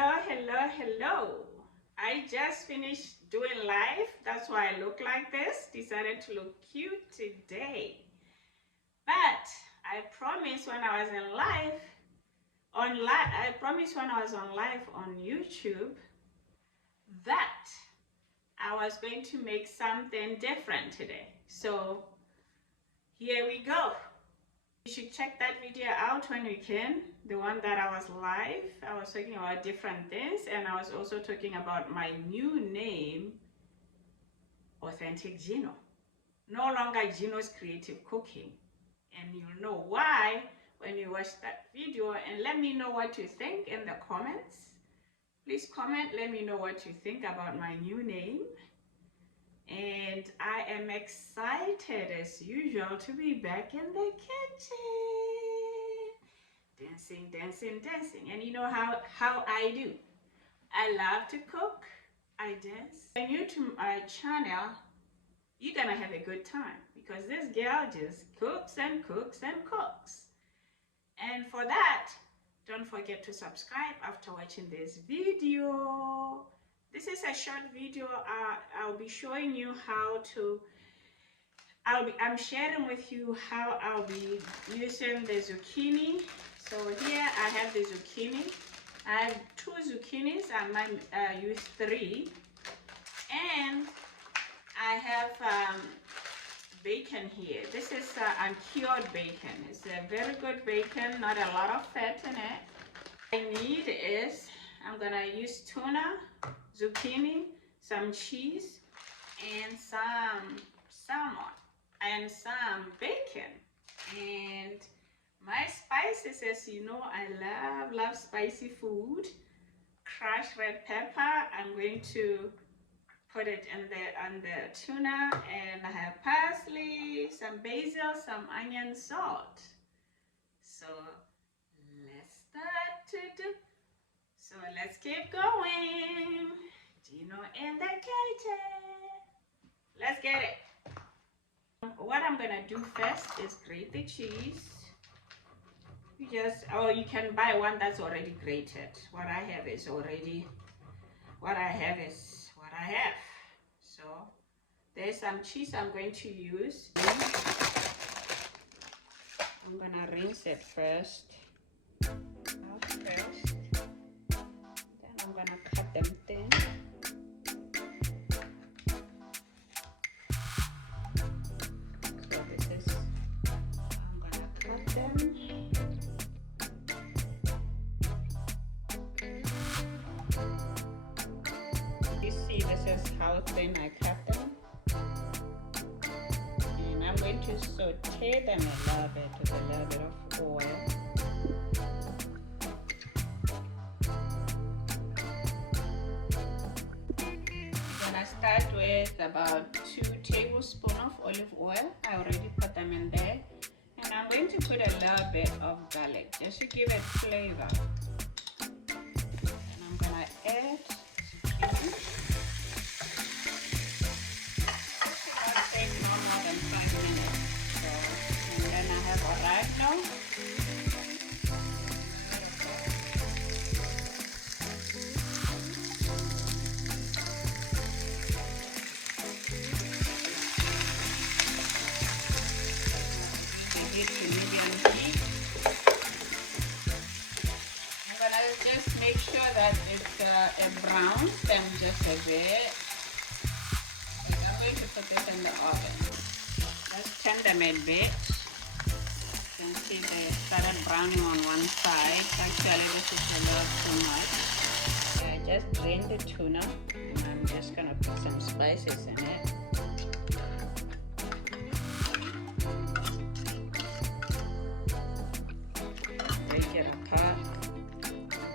Hello. I just finished doing live. That's why I look like this. Decided to look cute today. But I promised when I was in live, I promised when I was on live on YouTube that I was going to make something different today. So here we go. You should check that video out when you can. The one that I was live, I was talking about different things, and I was also talking about my new name, Authentic Gino. No longer Gino's Creative Cooking. And you'll know why when you watch that video. And let me know what you think in the comments. Please comment, let me know what you think about my new name. And I am excited as usual to be back in the kitchen. Dancing. And you know how I do. I love to cook, I dance. If you're new to my channel, you're gonna have a good time because this girl just cooks and cooks and cooks. And for that, don't forget to subscribe after watching this video. This is a short video. I'll be showing you how to, I'm sharing with you how I'll be using the zucchini. So here I have the zucchini. I have 2 zucchinis. I might use 3. And I have bacon here. This is uncured bacon. It's a very good bacon, not a lot of fat in it. I need is, I'm gonna use tuna, zucchini, some cheese, and some salmon, and some bacon. And my spices, as you know, I love spicy food. Crushed red pepper, I'm going to put it on the tuna, and I have parsley, some basil, some onion, salt. So let's start to do. So let's keep going. Gino in the kitchen. Let's get it. What I'm gonna do first is grate the cheese. You can buy one that's already grated. What I have is what I have. So there's some cheese I'm going to use. I'm gonna rinse it first. Then I'm gonna cut them thin. So this is I'm gonna cut them. You see, this is how thin I cut them. And I'm going to saute them a little bit with a little bit of oil. I'm gonna start with about 2 tablespoons of olive oil. I already put them in there. And I'm going to put a little bit of garlic just to give it flavor. And I'm gonna add zucchini. Take no more than 5 minutes. So, and then I have oregano. I'm gonna just make sure that it's a brown stem just a bit. I'm going to put this in the oven. Let's turn them a bit. You can see they started browning on one side. Actually, this is a little too much. I just drained the tuna, and I'm just gonna put some spices in it.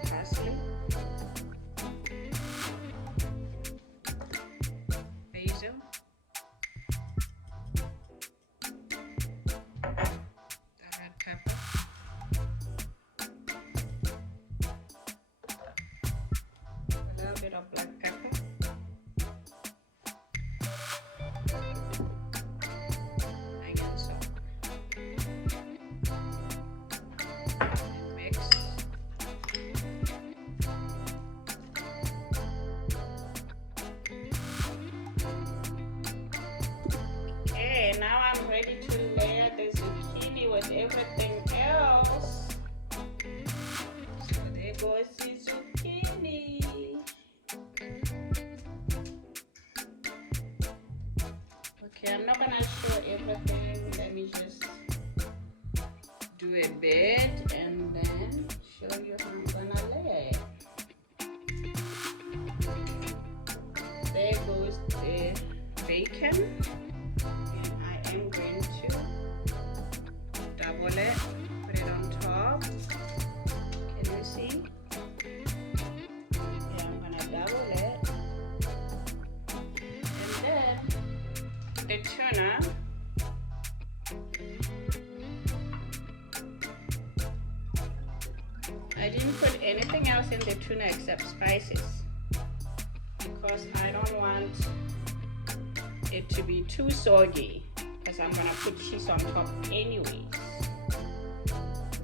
Parsley, basil, red pepper, a little bit of black pepper, goes the zucchini. Okay, I'm not gonna show everything. Let me just do a bit and then show you how I'm gonna lay it. There goes the bacon, and I am going to double it, put it on top. Can you see? Yeah, I'm gonna double it, and then the tuna. I didn't put anything else in the tuna except spices because I don't want it to be too soggy, because I'm gonna put cheese on top anyways.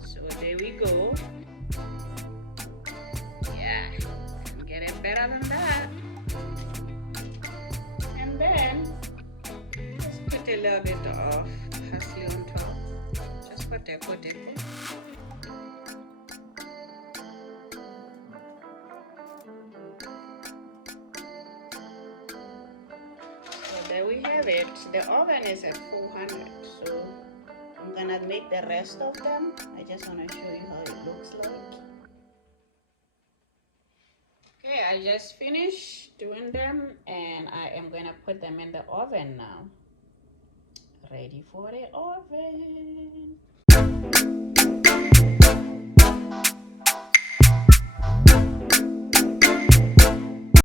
So there we go. Yeah, can't get it better than that. And then just put a little bit of parsley on top, just for deco. There we have it. The oven is at 400, so I'm gonna make the rest of them. I just want to show you how it looks like. Okay, I just finished doing them and I am gonna put them in the oven now. Ready for the oven.